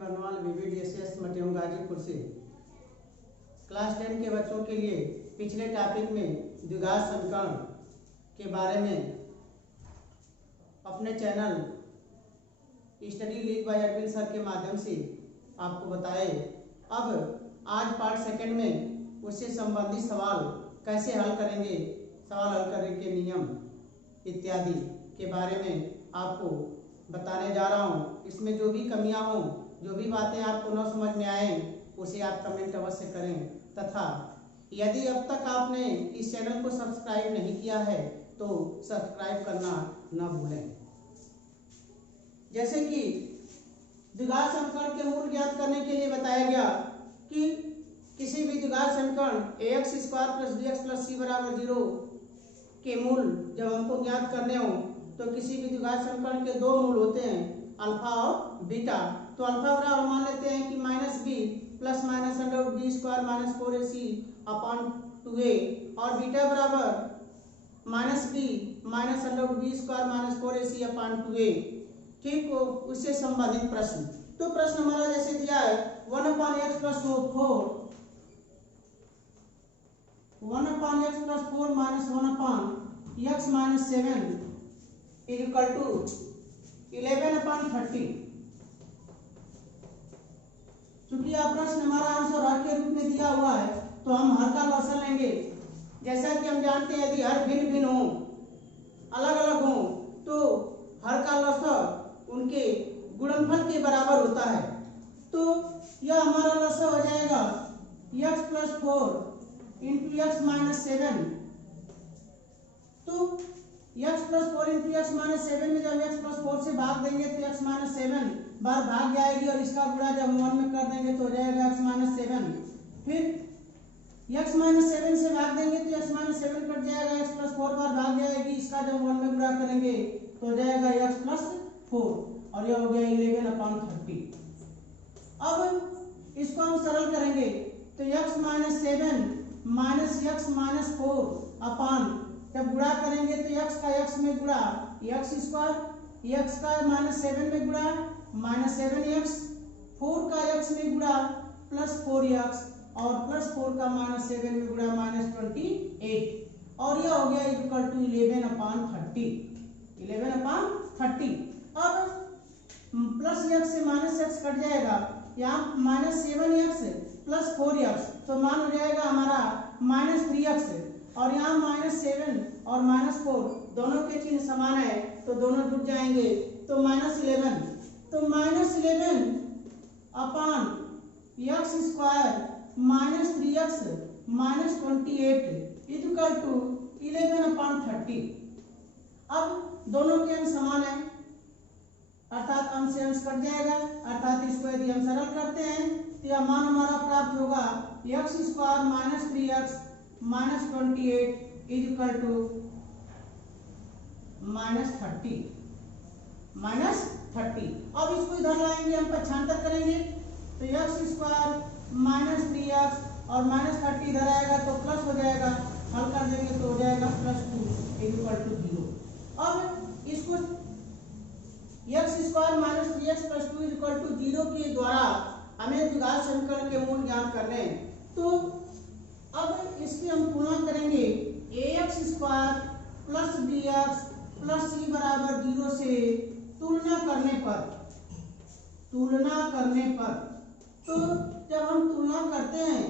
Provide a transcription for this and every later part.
बनवाल BBDSS मटियों गाजीपुर से class 10 के बच्चों के लिए पिछले टॉपिक में द्विघात समीकरण के बारे में अपने channel study league by Arvind sir के माध्यम से आपको बताए। अब आज पार्ट सेकंड में उससे संबंधित सवाल कैसे हल करेंगे, सवाल हल करने के नियम इत्यादि के बारे में आपको बताने जा रहा हूँ। इसमें जो भी कमियां हों, जो भी बातें आपको न समझ में आए, उसे आप कमेंट अवश्य करें तथा यदि अब तक आपने इस चैनल को सब्सक्राइब नहीं किया है तो सब्सक्राइब करना न भूलें। जैसे कि द्विघात समीकरण के मूल ज्ञात करने के लिए बताया गया कि किसी भी द्विघात समीकरण ax square plus bx plus c बराबर 0 के मूल जब हमको ज्ञात करने हो तो किसी भी द्विघात समीकरण के दो मूल होते हैं, अल्फा और बीटा। तो अल्फा बराबर मान लेते हैं कि minus B plus minus under root B square minus 4ac upon 2a और बीटा बराबर minus B minus under root B square minus 4ac upon 2a। ठीक हो, उससे संबंधित प्रश्न। तो प्रश्न हमारा जैसे दिया है 1/x plus 4 1/x plus 4 minus 1/x minus 7 is equal to 11/30। चूंकि यह प्रश्न हमारा आंसर हर के रूप में दिया हुआ है तो हम हर का लॉसन लेंगे। जैसा कि हम जानते हैं यदि हर भिन्न भिन्न हो, अलग अलग हो, तो हर का लॉसन उनके गुणनफल के बराबर होता है। तो यह हमारा लॉसन हो जाएगा x plus 4 into x minus 7। तो x plus 4 into x minus 7 में जब x प्लस 4 से भाग देंगे तो x माइनस 7 बार भाग जाएगी और इसका गुणा जब 1 में कर देंगे तो हो जाएगा x माइनस 7। फिर x माइनस 7 से भाग देंगे तो x माइनस 7 कट जाएगा, x प्लस 4 बार भाग जाएगी, इसका जब 1 में गुणा करेंगे तो हो जाएगा x प्लस 4 और यह हो गया 11/30। अब इसको हम सरल करेंगे तो x minus 7 minus x minus 4 upon जब गुणा करेंगे तो x का x में गुणा x स्क्वायर, x का माइनस 7 में गुणा माइनस 7x, 4 का x में गुणा प्लस 4x और प्लस 4 का माइनस 7 में गुणा माइनस 28 और यह हो गया इक्वल टू 11/30। 11/30। अब प्लस x से माइनस x कट जाएगा, यहाँ माइनस 7x प्लस 4x तो मान हो जाएगा हमारा माइनस 3x और यहाँ माइनस 7 और माइनस 4 दोनों के चिन्ह समान है तो दोनों जुड़ जाएंगे तो माइनस 11। तो minus 11 upon x square minus 3x minus 28 equal to 11/30। अब दोनों के अंश समान है अर्थात अंश से अंश कट जाएगा, अर्थात इसको यदि हम सरल करते हैं तो यह मान हमारा प्राप्त होगा x square minus 3x minus 28 equal to minus 30। अब इसको इधर लाएंगे, हम पक्षांतर करेंगे तो x स्क्वायर माइनस 3x और माइनस 30 इधर आएगा तो प्लस हो जाएगा, हल कर देंगे तो हो जाएगा प्लस 2 इक्वल टू 0। अब इसको x square minus 3x plus 2 equal to 0 के द्वारा हमें द्विघात समीकरण के मूल ज्ञात करने हैं। तो अब इसकी हम तुलना करेंगे ax square plus bx plus c बराबर 0 से तुलना करने पर तो जब हम तुलना करते हैं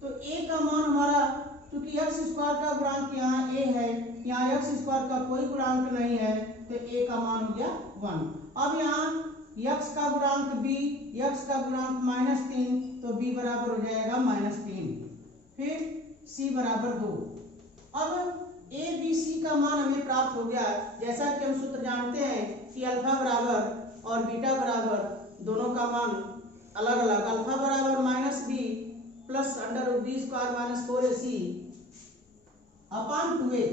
तो a का मान हमारा, क्योंकि x स्क्वायर का गुणांक यहाँ a है, यहाँ x स्क्वायर का कोई गुणांक नहीं है तो a का मान हो गया 1। अब यहाँ x का गुणांक b, x का गुणांक -3 तो b बराबर हो जाएगा -3। फिर c बराबर 2। अब a b c का मान हमें प्राप्त हो गया। जैसा कि हम सूत्र जानते हैं कि अल्फा बराबर और बीटा बराबर दोनों का मान अलग अलग, अल्फा बराबर minus B plus under root B square minus 4ac upon 2a।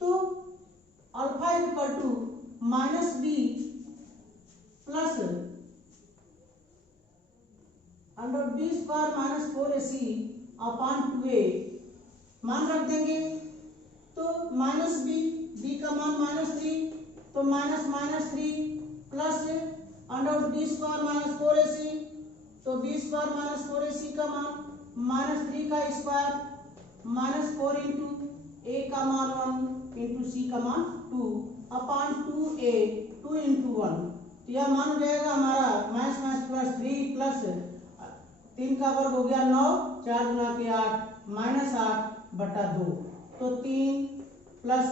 तो alpha equal to minus B plus under root B square minus 4ac upon 2a मान रख देंगे तो माइनस बी, बी का मान -3 तो -3 plus under root B square minus 4ac, तो B square minus 4ac का मान माइनस 3 का स्क्वायर माइनस 4 इंटू ए का मान 1 इंटू सी का मान 2 अपॉन 2a 2 इंटू 1, तो यह मान हो जाएगा हमारा माइनस माइनस प्लस 3 प्लस 3 का वर्ग हो गया 9, 4 गुना के 8 माइनस 8 बटा 2, तो 3 प्लस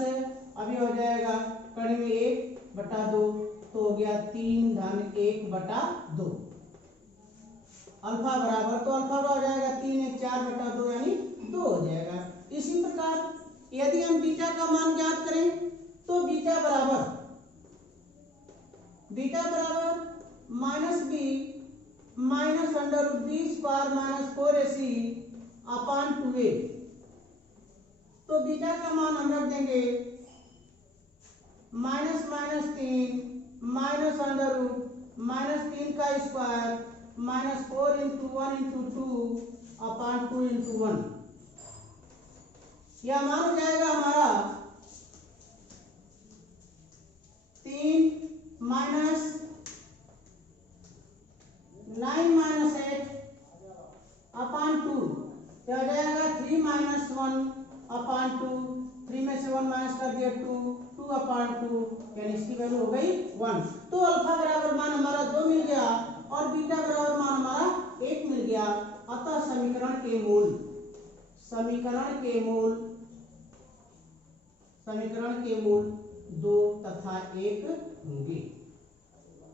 अभी हो जाएगा करेंगे 1 बटा 2, तो हो गया 3 धन 1 बटा 2 अल्फा बराबर, तो अल्फा हो जाएगा 3 1 4 बटा 2 यानी 2 हो जाएगा। इसी प्रकार यदि हम बीटा का मान ज्ञात करें तो बीटा बराबर minus B minus under root B square minus 4ac upon 2a, तो बीटा का मान हम रख देंगे minus minus 3 minus under root minus 3 का square minus 4 into 1 into 2 upon 2 into 1, यह मान हो जाएगा हमारा 3 माइनस 9 माइनस 8 अपॉन 2, यह हो जाएगा 3 माइनस 1 अपॉन 2, 3 में से 1 माइनस कर दिया 2 अपॉन 2, यानी इसकी वैल्यू हो गई 1। तो अल्फा बराबर मान हमारा 2 मिल गया और बीटा बराबर मान हमारा 1 मिल गया। अतः समीकरण के मूल 2 तथा 1 होंगे,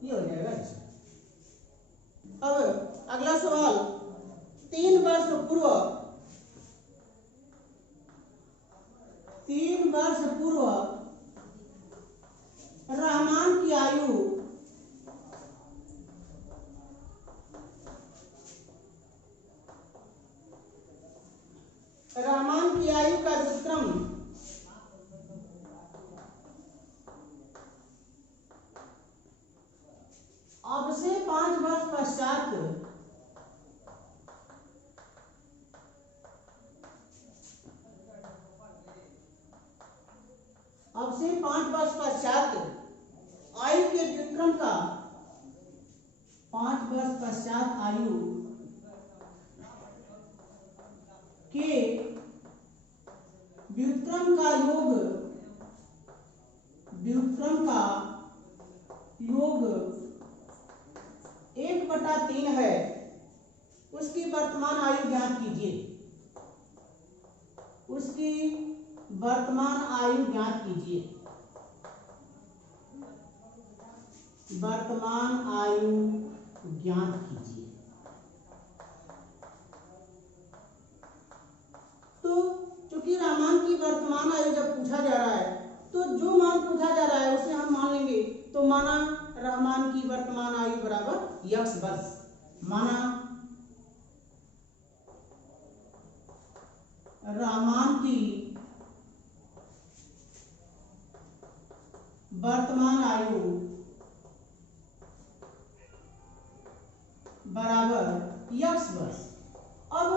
ये हो जाएगा। अब अगला सवाल, 3 वर्ष पूर्व रहमान की आयु का व्युत्क्रम अब से 5 वर्ष पश्चात आयु के व्युत्क्रम का 5 वर्ष पश्चात आयु के व्युत्क्रम का योग 1/3 है, उसकी वर्तमान आयु ज्ञात कीजिए। तो चूंकि रहमान की वर्तमान आयु जब पूछा जा रहा है तो जो मान पूछा जा रहा है उसे हम मान लेंगे। तो माना रहमान की वर्तमान आयु बराबर x वर्ष, माना रहमान की वर्तमान आयु बराबर x वर्ष। अब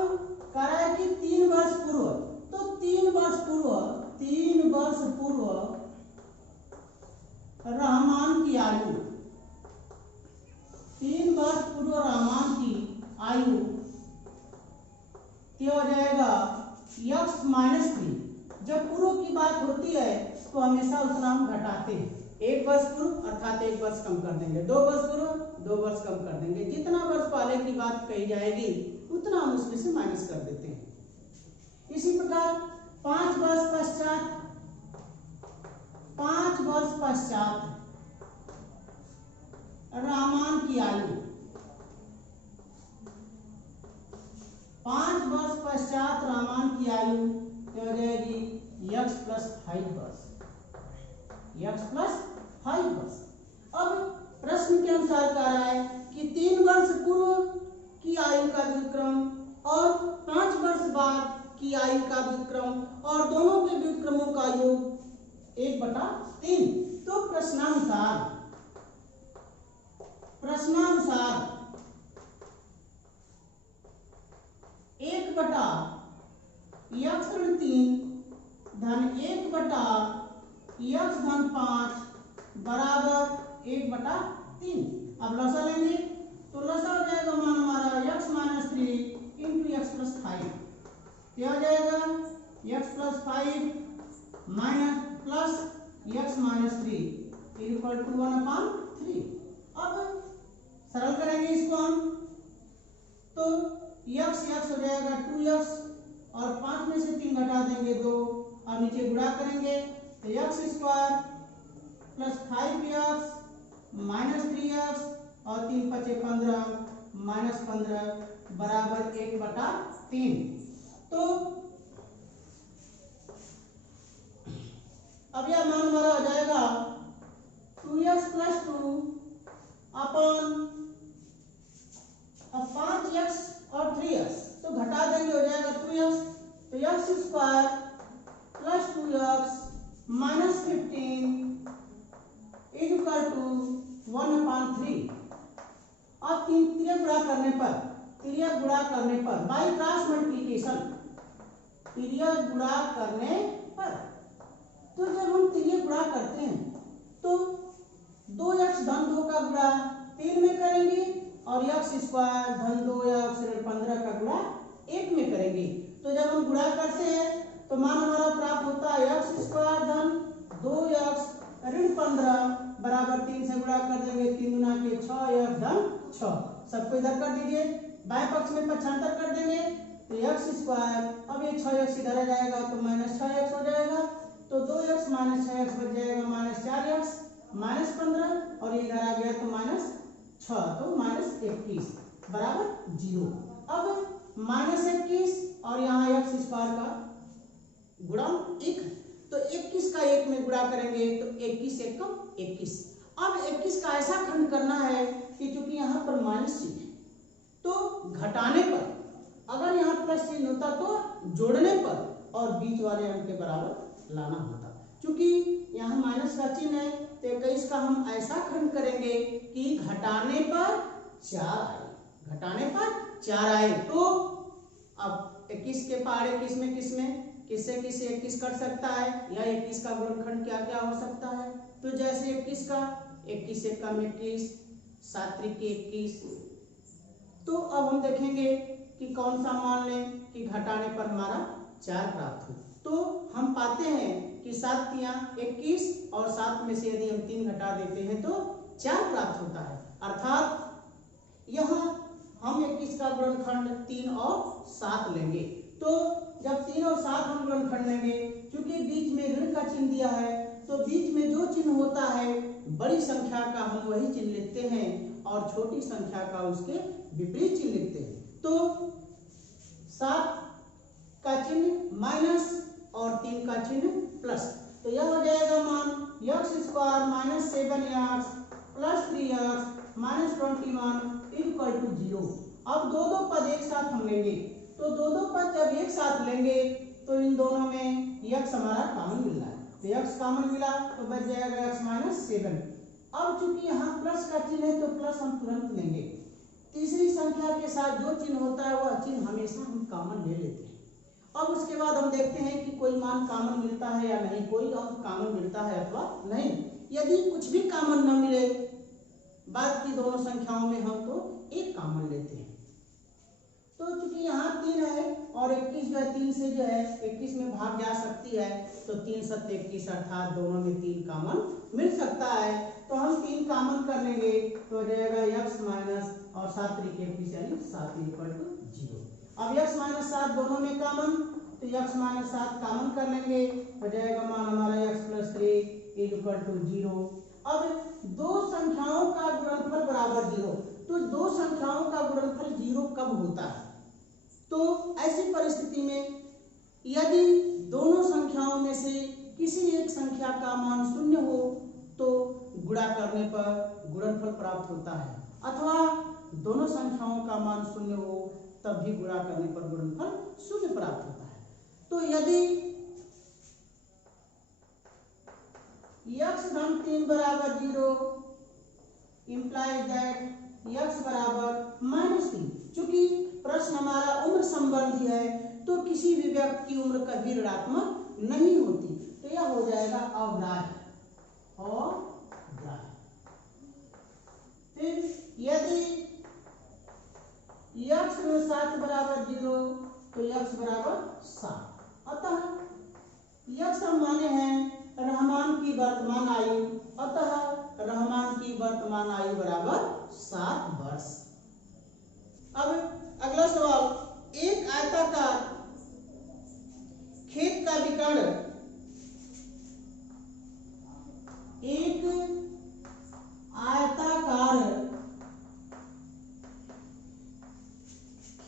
कह रहा है कि 3 वर्ष पूर्व, तो 3 वर्ष पूर्व रहमान की आयु, 3 वर्ष पूर्व रहमान की आयु क्या हो जाएगा x माइनस 3। जब पूर्व की बात होती है तो हमेशा उतना हम घटाते हैं। 1 वर्ष पूर्व अर्थात 1 वर्ष कम कर देंगे, 2 वर्ष पूर्व 2 वर्ष कम कर देंगे, जितना वर्ष पहले की बात कही जाएगी उतना हम उसमें से माइनस कर देते हैं। इसी प्रकार 5 वर्ष पश्चात रहमान की आयु, 5 वर्ष पश्चात रहमान की आयु क्या हो जाएगी x प्लस 5 वर्ष। अब प्रश्न के अनुसार कह रहा है कि 3 वर्ष पूर्व की आयु का व्युत्क्रम और 5 वर्ष बाद की आयु का व्युत्क्रम और दोनों के व्युत्क्रमों का योग 1/3। तो प्रश्नानुसार 1/x3 धन 1/x धन 5 बराबर 1/3 3। अब लसा लेंगे तो लसा हो जाएगा मान हमारा x minus 3 into X plus 5। क्या हो जाएगा x plus 5 minus plus x minus 3 equal to 1/3। अब सरल करेंगे इसको हम तो x हो जाएगा 2x और 5 में से 3 घटा देंगे 2। अब नीचे गुणा करेंगे तो x square plus 5x minus 3x और 3 × 5 = 15 माइनस 15 बराबर 1/3। तो अब यह मान हमारा हो जाएगा 2x प्लस 2 अपन 5x और 3x तो घटा देंगे हो जाएगा 2x तो x square plus 2x minus 15 equal to 1/3। अब त्रिया गुणा करने पर बाई क्रॉस मल्टीप्लिकेशन त्रिया गुणा करने पर तो जब हम त्रिया गुणा करते हैं तो 2x धन 2 का गुणा 3 में करेंगे और x स्क्वायर धन 2x ऋण 15 का गुणा 1 में करेंगे। तो जब हम गुणा करते हैं तो मान हमारा प्राप्त होता है x स्क्वायर धन 2x ऋण 15 बराबर 3 से गुणा कर देंगे 3 गुना के 6x धन 6। सबको इधर कर दीजिए बाएं पक्ष में पक्षांतर कर देंगे तो x स्क्वायर अब ये 6x इधर आ जाएगा तो माइनस 6x हो जाएगा तो 2x माइनस 6x बच जाएगा माइनस 4x माइनस 15 और ये इधर आ गया तो माइनस 6 तो माइनस 21 बराबर 0। अब माइनस 21 और यहाँ x स्क्वायर का गुणा 1 तो 21 का 1 में गुणा करेंगे तो 21 × 1 = 21। अब 21 का ऐसा खंड करना है कि क्योंकि यहाँ पर माइनस चिन्ह है तो घटाने पर अगर यहाँ प्लस चिन्ह होता तो जोड़ने पर और बीच वाले अंक के बराबर लाना होता। क्योंकि यहाँ माइनस का चिन्ह है तो 21 का हम ऐसा खंड करेंगे कि घटाने पर 4 आए तो अब 21 के पहाड़े किससे किससे 21 कट सकता है या 21 का गुणनखंड क्या क्या हो सकता है। तो जैसे 21 का 21 से कम 21 7 × 21 तो अब हम देखेंगे कि कौन सा मान लें कि घटाने पर हमारा 4 प्राप्त हो। तो हम पाते हैं कि 7 × 21 और 7 में से यदि हम 3 घटा देते हैं तो 4 प्राप्त होता है। अर्थात यहाँ हम 21 का गुणनखंड 3 और 7 लेंगे। तो जब 3 और 7 हम गुणनखंड लेंगे क्योंकि बीच में ऋण का चिन्ह दिया है तो बीच में जो चिन्ह होता है बड़ी संख्या का हम वही चिन्ह लिखते हैं और छोटी संख्या का उसके विपरीत चिन्ह लिखते हैं। तो 7 का चिन्ह माइनस और 3 का चिन्ह प्लस तो यह हो जाएगा मान x square minus 7x plus 3x minus 21 equal to 0। अब दो पद एक साथ हम लेंगे तो दो पद जब एक साथ लेंगे तो इन दोनों में x हमारा कॉमन मिल रहा है तो x कॉमन मिला तो बच जाएगा x माइनस 7। अब चूंकि यहाँ प्लस का चिन्ह है तो प्लस हम तुरंत लेंगे। तीसरी संख्या के साथ जो चिन्ह होता है वह चिन्ह हमेशा हम कॉमन ले लेते हैं। अब उसके बाद हम देखते हैं कि कोई मान कॉमन मिलता है या नहीं, कोई अंक कॉमन मिलता है अथवा नहीं। यदि कुछ भी कॉमन न मिले बाद की दोनों संख्याओं में हम तो एक कॉमन लेते हैं। तो चूंकि यहाँ 3 है और 21 जो है 3 से जो है 21 में भाग जा सकती है तो 3 × 7 = 21 अर्थात दोनों में 3 कॉमन मिल सकता है। तो हम 3 कॉमन कर लेंगे तो हो जाएगा x माइनस और 7 × 21 यानी 7 = 0। अब x माइनस 7 दोनों में कॉमन तो x माइनस 7 कॉमन कर लेंगे हो जाएगा मान हमारा x प्लस 3 = 0। अब दो संख्याओं का गुणनफल बराबर 0 तो दो संख्याओं का गुणनफल 0 कब होता है। तो ऐसी परिस्थिति में यदि दोनों संख्याओं में से किसी एक संख्या का मान 0 हो तो गुणा करने पर गुणनफल प्राप्त होता है अथवा दोनों संख्याओं का मान 0 हो तब भी गुणा करने पर गुणनफल 0 प्राप्त होता है। तो यदि x धन 3 बराबर 0 implies that x बराबर -3। चूंकि प्रश्न हमारा उम्र संबंधी है तो किसी भी व्यक्ति की उम्र कभी ऋणात्मक नहीं होती तो यह हो जाएगा अग्राह्य। में 7 बराबर 0 तो x बराबर 7। अतः x हम माने हैं रहमान की वर्तमान आयु, अतः रहमान की वर्तमान आयु बराबर 7 वर्ष। अब अगला सवाल, एक आयताकार खेत का विकर्ण, एक आयताकार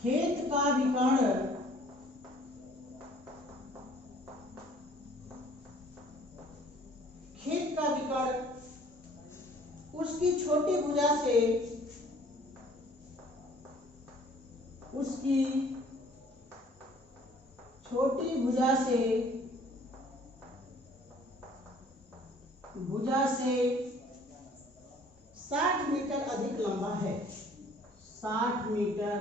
खेत का विकर्ण उसकी छोटी भुजा से उसकी छोटी भुजा से 60 मीटर अधिक लंबा है। 60 मीटर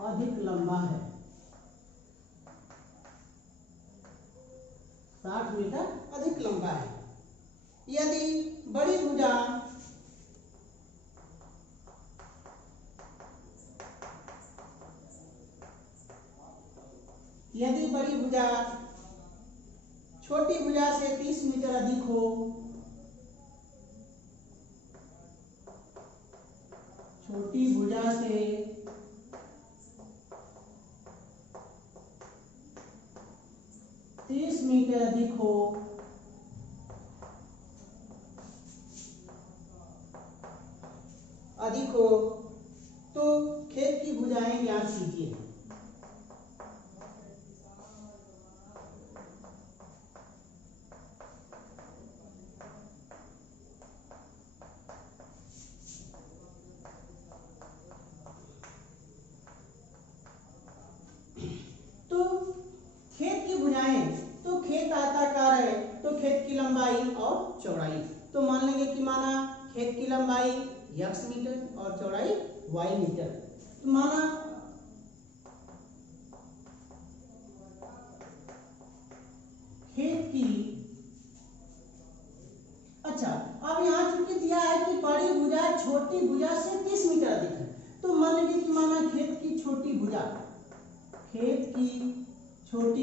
अधिक लंबा है। 60 मीटर अधिक लंबा है। यदि बड़ी भुजा छोटी भुजा से 30 मीटर अधिक हो, छोटी भुजा से 30 मीटर अधिक हो, तो खेत की भुजाएं ज्ञात कीजिए। तो खेत की भुजाएं, तो खेत आयताकार है तो खेत की लंबाई और चौड़ाई, तो मान लेंगे कि माना खेत की लंबाई x मीटर और चौड़ाई y मीटर। तो माना खेत की, अच्छा अब यहाँ चूंकि दिया है कि बड़ी भुजा छोटी भुजा से 30 मीटर अधिक है, तो मान लेंगे कि माना खेत की छोटी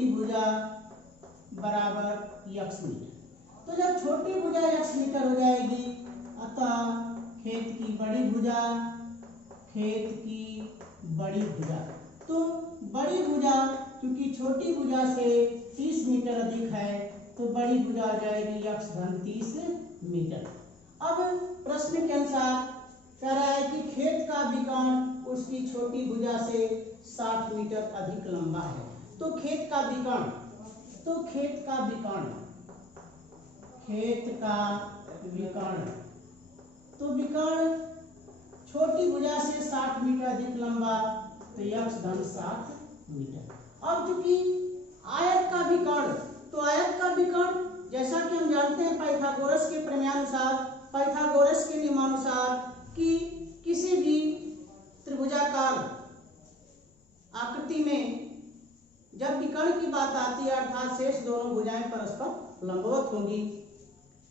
भुजा बराबर x मीटर। तो जब छोटी भुजा x मीटर हो जाएगी, अतः खेत की बड़ी भुजा, तो बड़ी भुजा क्योंकि छोटी भुजा से 30 मीटर अधिक है, तो बड़ी भुजा आ जाएगी x धन 30 मीटर। अब प्रश्न के अनुसार कह रहा है कि खेत का विकर्ण उसकी छोटी भुजा से 60 मीटर अधिक लंबा है, तो खेत का विकर्ण तो विकर्ण छोटी भुजा से 60 मीटर अधिक लंबा, तो x धन 60 मीटर। अब चूंकि आयत का विकर्ण, तो आयत का विकर्ण जैसा कि हम जानते हैं पाइथागोरस के प्रमेयानुसार, पाइथागोरस के नियमानुसार कि किसी भी त्रिभुजाकार आकृति में जब विकर्ण की बात आती है अर्थात शेष दोनों भुजाएं परस्पर लंबवत होंगी,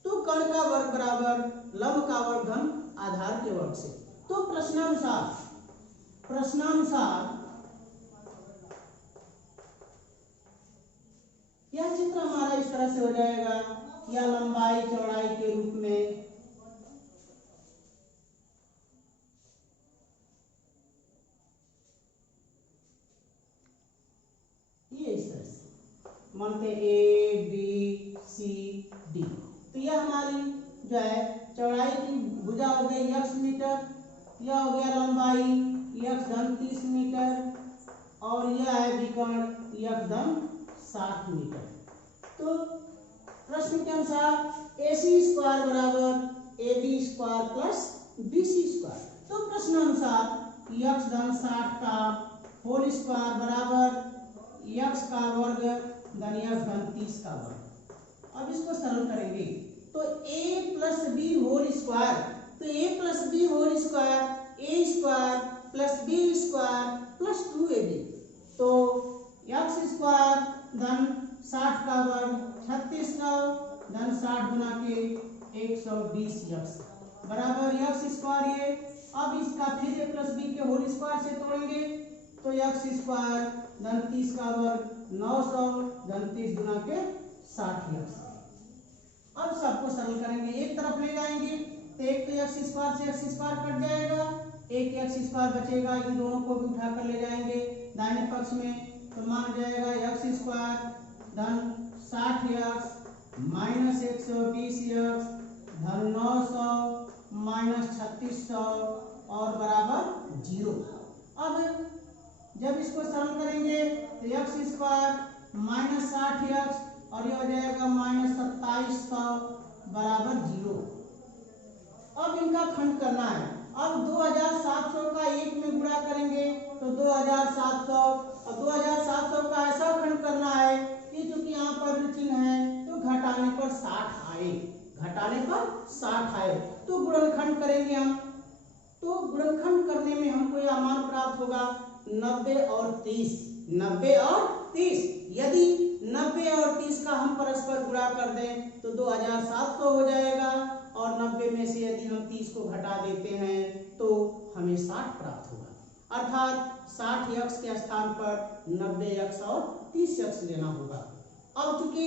तो कर्ण का वर्ग बराबर लंब का वर्ग धन आधार के वर्ग से। तो प्रश्नानुसार यह चित्र हमारा इस तरह से हो जाएगा, या लंबाई चौड़ाई के रूप में ये इस तरह से मानते A B C D। तो यह हमारी जो है चौड़ाई की भुजा हो गई x मीटर, यह हो गया लंबाई x धन 30 मीटर, और यह है विकर्ण x धन 60 मीटर। तो प्रश्न के अनुसार AC स्क्वायर बराबर AB square plus BC square. तो प्रश्न अनुसार x धन 60 का होल स्क्वायर बराबर x का वर्ग धन x धन 30 का वर्ग। अब इसको सरल करेंगे तो a plus B whole square, तो a plus B whole square a square plus b square plus 2ab, तो x स्क्वायर धन 60 का वर्ग 3600 धन 60 गुना के 120x बराबर एक्स स्क्वायर ये। अब इसका फिर ए प्लस बी के होल स्क्वायर से तोड़ेंगे तो एक्स स्क्वायर धन 30 का वर्ग 900 धन 30 गुना के 60 एक्स। अब सबको सरल करेंगे, एक तरफ ले जाएंगे तो एक तो एक्स स्क्वायर से एक्स स्क्वायर कट जाएगा, एक एक्स स्क्वायर बचेगा, इन दोनों को भी उठाकर ले जाएंगे दाहिने पक्ष में तो मान जाएगा एक्स स्क्वायर धन 60 एक्स माइनस 120 एक्स धन 900 माइनस 3600 और बराबर 0। अब जब इसको सरल करेंगे तो एक्स स्क्वायर माइनस 60 एक्स और ये हो जाएगा माइनस 2700 बराबर 0। अब इनका खंड करना है। अब 2700 का 1 में गुणा करेंगे तो 2700 और 2700 का ऐसा खंड करना है कि चूंकि यहाँ पर चिन्ह है तो घटाने पर 60 आए, घटाने पर 60 आए तो गुणनखंड करेंगे हम। तो गुणनखंड करने में हमको यह मान प्राप्त होगा 90 और 30, 90 और 30। यदि 90 और 30 का हम परस्पर गुणा कर दें तो 2700 हो जाएगा और 90 में से यदि हम 30 को घटा देते हैं तो हमें 60 प्राप्त होगा। अर्थात 60 यक्ष के स्थान पर 90 यक्ष और 30 यक्ष लेना होगा। अब चूंकि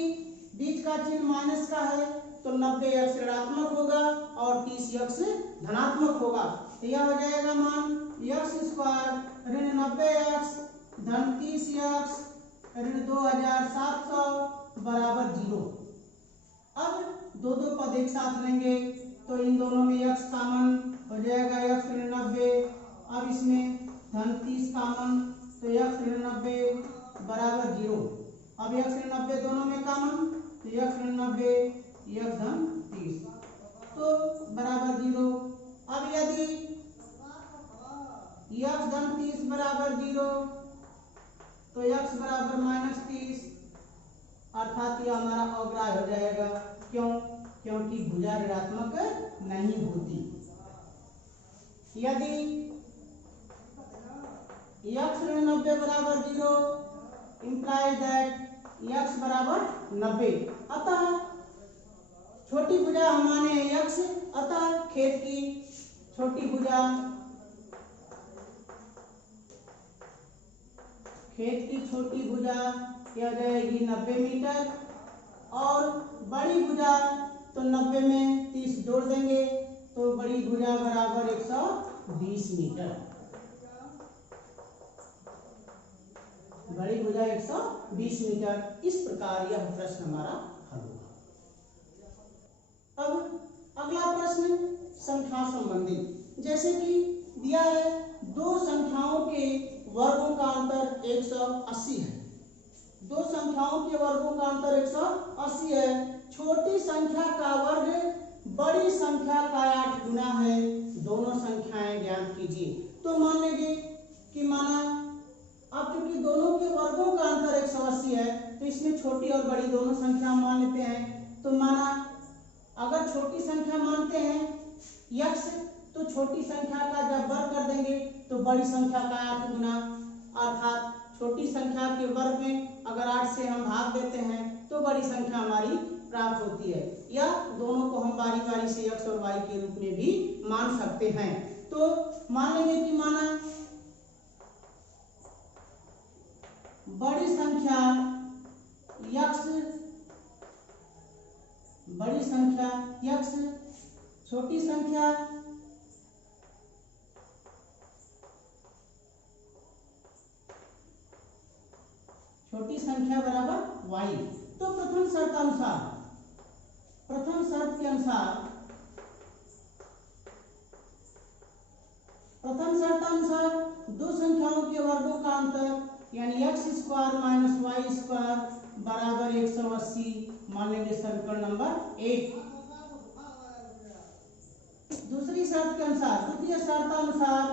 बीच का चिन्ह माइनस का है तो 90 यक्ष ऋणात्मक होगा और 30 यक्ष धनात्मक होगा। तो यह हो जाएगा मान यक्ष स्क्वायर ऋण 90 यक्ष धन 30 यक्ष ऋण 2700 बराबर 0। अब दो पद एक साथ लेंगे तो इन दोनों में यक्ष कॉमन हो जाएगा यक्ष ऋण 90। अब इसमें धन 30 कॉमन तो यक्ष ऋण 90 बराबर 0। अब यक्ष ऋण 90 दोनों में कॉमन तो यक्ष ऋण 90 यक्ष धन 30 तो बराबर 0। अब यदि यक्ष धन 30 बराबर 0 तो यक्ष बराबर माइनस 30 अर्थात यह हमारा अग्राह्य हो जाएगा। क्यों? क्योंकि भुजा ऋणात्मक नहीं होती। यदि यक्ष ऋण 90 बराबर 0 इंप्लाइज दैट यक्ष बराबर 90। अतः छोटी भुजा हम माने यक्ष, अतः खेत की छोटी भुजा, खेत की छोटी भुजा क्या जाएगी 90 मीटर और बड़ी भुजा तो 90 में 30 जोड़ देंगे तो बड़ी भुजा बराबर 120 मीटर। बड़ी भुजा 120 मीटर। इस प्रकार यह प्रश्न हमारा हल होगा। अब अगला प्रश्न संख्या संबंधी, जैसे कि दिया है दो संख्याओं के वर्गों का अंतर 180 है। दो संख्याओं के वर्गों का अंतर 180 है। छोटी संख्या का वर्ग बड़ी संख्या का 8 गुना है। दोनों संख्याएं ज्ञात कीजिए। तो मान लीजिए कि माना अब क्योंकि दोनों के वर्गों का अंतर 180 है तो इसमें छोटी और बड़ी दोनों संख्या मान लेते हैं। तो माना अगर छोटी संख्या मानते हैं यक्ष तो छोटी संख्या का जब वर्ग कर देंगे तो बड़ी संख्या का 8 गुना, अर्थात छोटी संख्या के वर्ग में अगर 8 से हम भाग देते हैं तो बड़ी संख्या हमारी प्राप्त होती है। या दोनों को हम बारी बारी से x और y के रूप में भी मान सकते हैं। तो मान लेंगे कि माना बड़ी संख्या x, बड़ी संख्या x, छोटी संख्या बराबर y। तो प्रथम शर्त के अनुसार दो संख्याओं के वर्गों का अंतर यानी x square minus y square बराबर 180 मान लेंगे समीकरण नंबर 1। दूसरी शर्त के अनुसार, द्वितीय शर्तानुसार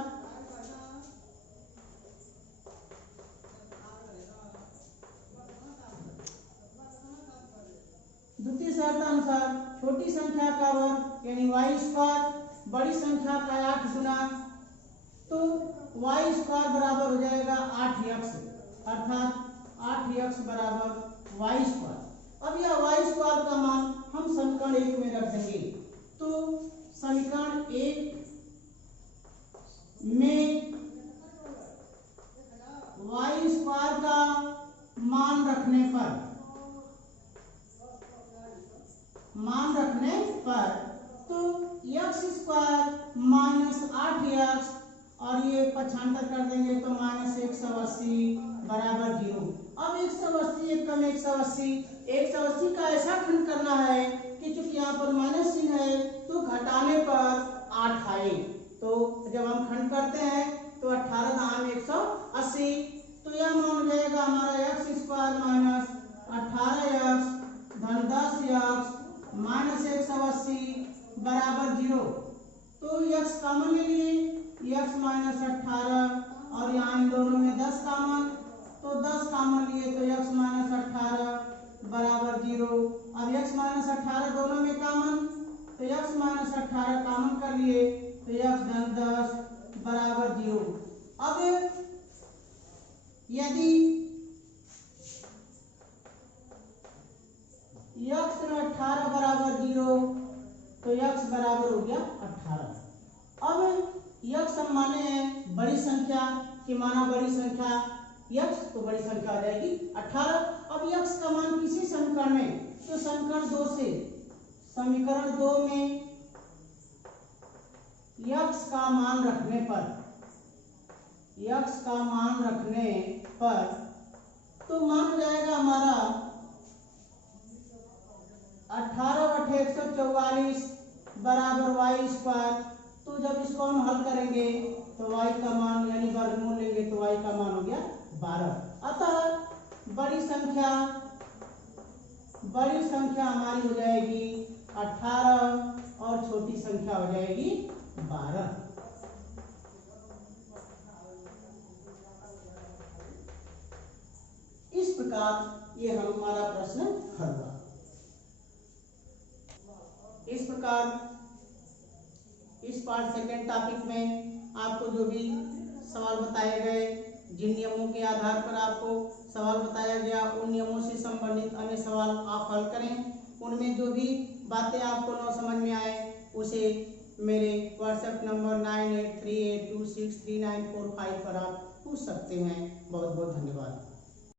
छोटी संख्या का वर्ग यानी y स्क्वायर बड़ी संख्या का 8 गुना तो y स्क्वायर बराबर हो जाएगा 8x, अर्थात 8x बराबर y स्क्वायर। अब यह y स्क्वायर का मान हम समीकरण 1 में रख देंगे। तो समीकरण 1 में वाई स्क्वायर का मान रखने पर तो एक्स स्क्वायर माइनस 8x और ये पक्षांतर कर देंगे तो माइनस 180 बराबर 0। अब 180 एक कम 180 का ऐसा खंड करना है कि चूंकि यहाँ पर माइनस चिन्ह है तो घटाने पर 8 आए। तो जब हम खंड करते हैं तो 18 दाम 180 तो यह मान हो जाएगा हमारा एक्स स्क्वायर माइनस 18x धन 10x माइनस 180 बराबर 0। तो x कॉमन ले लिए x माइनस 18 और यहाँ इन दोनों में 10 कॉमन तो 10 कॉमन लिए तो x माइनस 18 बराबर 0। अब x माइनस 18 दोनों में कॉमन तो x माइनस 18 कॉमन कर लिए तो x धन 10 बराबर 0। अब यदि x 18 बराबर 0 तो x बराबर हो गया 18। अब x हम माने हैं बड़ी संख्या कि माना बड़ी संख्या x तो बड़ी संख्या आ जाएगी 18। अब x का मान किसी समीकरण में तो समीकरण 2 से समीकरण 2 में x का मान रखने पर तो मान हो जाएगा हमारा 18/144 बराबर वाई स्क्वायर। तो जब इसको हम हल करेंगे तो y का मान यानी वर्गमूल लेंगे तो y का मान हो गया 12। अतः बड़ी संख्या हमारी हो जाएगी 18 और छोटी संख्या हो जाएगी 12। इस प्रकार ये हमारा प्रश्न हल हुआ। इस प्रकार इस पार्ट सेकेंड टॉपिक में आपको जो भी सवाल बताए गए, जिन नियमों के आधार पर आपको सवाल बताया गया उन नियमों से संबंधित अन्य सवाल आप हल करें। उनमें जो भी बातें आपको न समझ में आए उसे मेरे व्हाट्सएप नंबर 9838263945 पर आप पूछ सकते हैं। बहुत बहुत धन्यवाद।